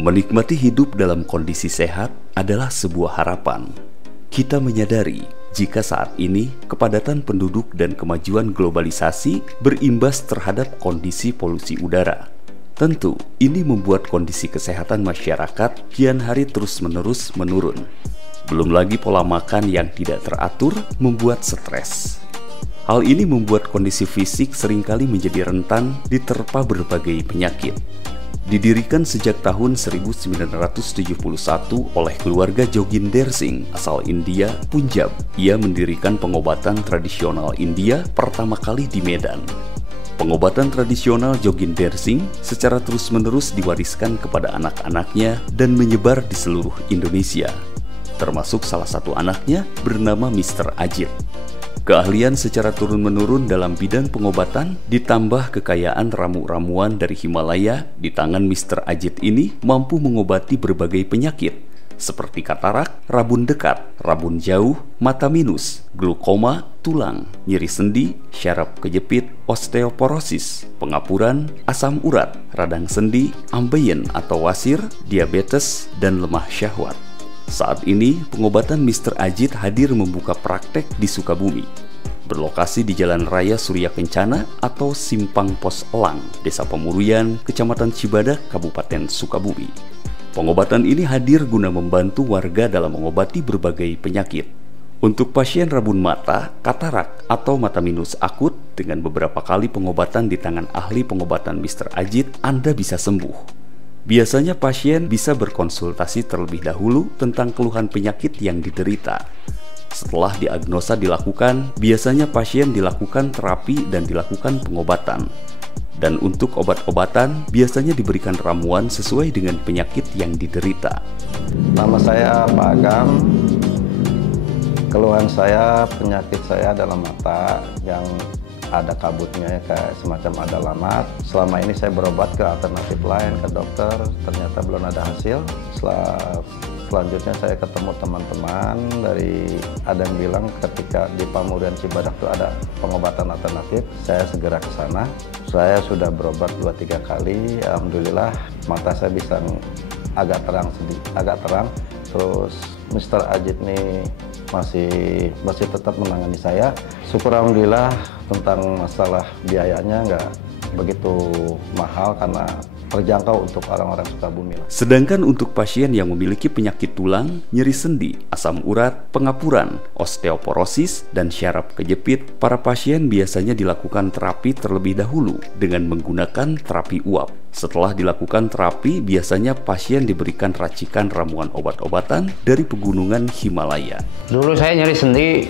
Menikmati hidup dalam kondisi sehat adalah sebuah harapan. Kita menyadari jika saat ini kepadatan penduduk dan kemajuan globalisasi berimbas terhadap kondisi polusi udara. Tentu, ini membuat kondisi kesehatan masyarakat kian hari terus-menerus menurun. Belum lagi pola makan yang tidak teratur membuat stres. Hal ini membuat kondisi fisik seringkali menjadi rentan diterpa berbagai penyakit. Didirikan sejak tahun 1971 oleh keluarga Joginder Singh asal India, Punjab. Ia mendirikan pengobatan tradisional India pertama kali di Medan. Pengobatan tradisional Joginder Singh secara terus-menerus diwariskan kepada anak-anaknya dan menyebar di seluruh Indonesia, termasuk salah satu anaknya bernama Mr. Ajit. Keahlian secara turun-menurun dalam bidang pengobatan ditambah kekayaan ramu-ramuan dari Himalaya di tangan Mr. Ajit ini mampu mengobati berbagai penyakit seperti katarak, rabun dekat, rabun jauh, mata minus, glukoma, tulang, nyeri sendi, syaraf kejepit, osteoporosis, pengapuran, asam urat, radang sendi, ambeien atau wasir, diabetes, dan lemah syahwat. Saat ini, pengobatan Mr. Ajit hadir membuka praktek di Sukabumi. Berlokasi di Jalan Raya Surya Kencana atau Simpang Pos Elang, Desa Pemurian, Kecamatan Cibadak, Kabupaten Sukabumi. Pengobatan ini hadir guna membantu warga dalam mengobati berbagai penyakit. Untuk pasien rabun mata, katarak, atau mata minus akut, dengan beberapa kali pengobatan di tangan ahli pengobatan Mr. Ajit, Anda bisa sembuh. Biasanya pasien bisa berkonsultasi terlebih dahulu tentang keluhan penyakit yang diderita. Setelah diagnosa dilakukan, biasanya pasien dilakukan terapi dan dilakukan pengobatan. Dan untuk obat-obatan, biasanya diberikan ramuan sesuai dengan penyakit yang diderita. Nama saya Pak Agam. Keluhan saya, penyakit saya adalah mata yang ada kabutnya, kayak semacam ada lamat. Selama ini saya berobat ke alternatif lain, ke dokter, ternyata belum ada hasil. Selanjutnya saya ketemu teman-teman ada yang bilang ketika di Pamurian Cibadak itu ada pengobatan alternatif. Saya segera ke sana. Saya sudah berobat 2-3 kali. Alhamdulillah mata saya bisa agak terang. Terus Mr. Ajit ini masih tetap menangani saya. Syukur alhamdulillah, tentang masalah biayanya nggak begitu mahal karena terjangkau untuk orang-orang Sukabumi. Sedangkan untuk pasien yang memiliki penyakit tulang, nyeri sendi, asam urat, pengapuran, osteoporosis, dan syaraf kejepit, para pasien biasanya dilakukan terapi terlebih dahulu dengan menggunakan terapi uap. Setelah dilakukan terapi, biasanya pasien diberikan racikan ramuan obat-obatan dari pegunungan Himalaya. Dulu saya nyeri sendi,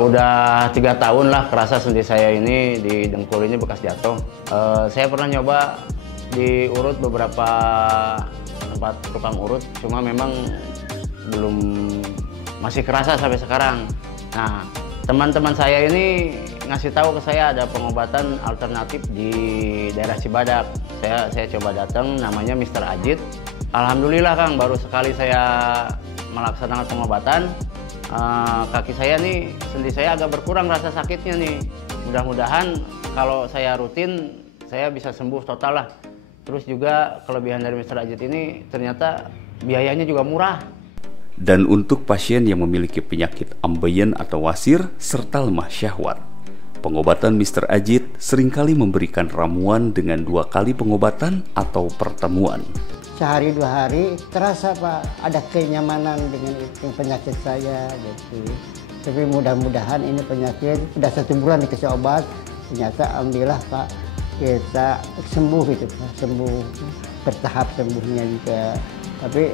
udah 3 tahun lah kerasa sendi saya ini di dengkul ini bekas jatuh. Saya pernah nyoba diurut beberapa tempat tukang urut, cuma memang masih kerasa sampai sekarang. Nah, teman-teman saya ini ngasih tahu ke saya ada pengobatan alternatif di daerah Cibadak. Saya coba datang, namanya Mr. Ajit. Alhamdulillah Kang, baru sekali saya melaksanakan pengobatan, kaki saya nih, sendi saya agak berkurang rasa sakitnya nih. Mudah-mudahan kalau saya rutin, saya bisa sembuh total lah. Terus juga kelebihan dari Mr. Ajit ini ternyata biayanya juga murah. Dan untuk pasien yang memiliki penyakit ambeien atau wasir serta lemah syahwat, pengobatan Mr. Ajit seringkali memberikan ramuan dengan 2 kali pengobatan atau pertemuan. Sehari 2 hari terasa Pak ada kenyamanan dengan penyakit saya gitu. Tapi mudah-mudahan ini penyakit sudah 1 bulan dikasih obat, ternyata alhamdulillah Pak kita sembuh gitu Pak, sembuh bertahap sembuhnya juga. Tapi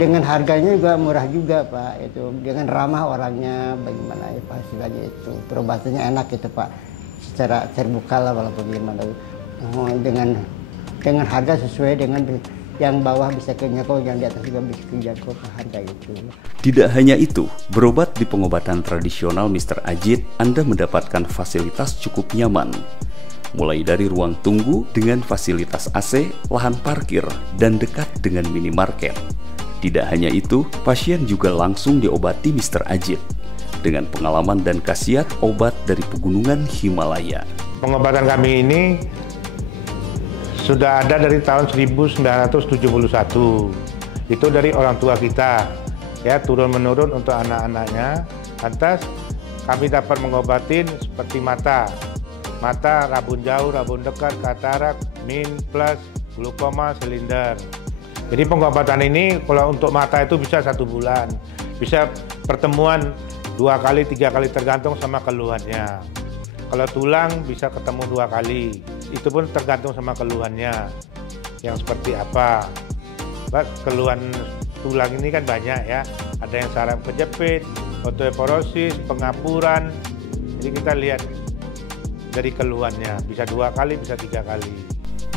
dengan harganya juga murah juga Pak, itu dengan ramah orangnya, bagaimana ya Pak, hasilnya itu perobatannya enak gitu Pak, secara terbuka lah walaupun gimana, dengan harga sesuai dengan yang bawah bisa kejangkau, yang di atas juga bisa kejangkau ke harga itu. Tidak hanya itu, berobat di pengobatan tradisional Mr. Ajit, Anda mendapatkan fasilitas cukup nyaman. Mulai dari ruang tunggu dengan fasilitas AC, lahan parkir, dan dekat dengan minimarket. Tidak hanya itu, pasien juga langsung diobati Mr. Ajit dengan pengalaman dan khasiat obat dari pegunungan Himalaya. Pengobatan kami ini Sudah ada dari tahun 1971. Itu dari orang tua kita, ya, turun-menurun untuk anak-anaknya. Lantas kami dapat mengobatin seperti mata, rabun jauh, rabun dekat, katarak, min, plus, glaukoma, silinder. Jadi pengobatan ini kalau untuk mata itu bisa 1 bulan, bisa pertemuan 2 kali, 3 kali tergantung sama keluhannya. Kalau tulang bisa ketemu 2 kali, itu pun tergantung sama keluhannya yang seperti apa. Keluhan tulang ini kan banyak ya, ada yang saraf kejepit, osteoporosis, pengapuran. Jadi kita lihat dari keluhannya, bisa 2 kali, bisa 3 kali.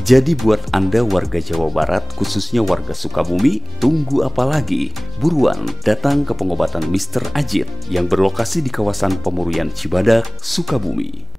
Jadi buat Anda warga Jawa Barat, khususnya warga Sukabumi, tunggu apa lagi? Buruan datang ke pengobatan Mr. Ajit yang berlokasi di kawasan Pemurian Cibadak, Sukabumi.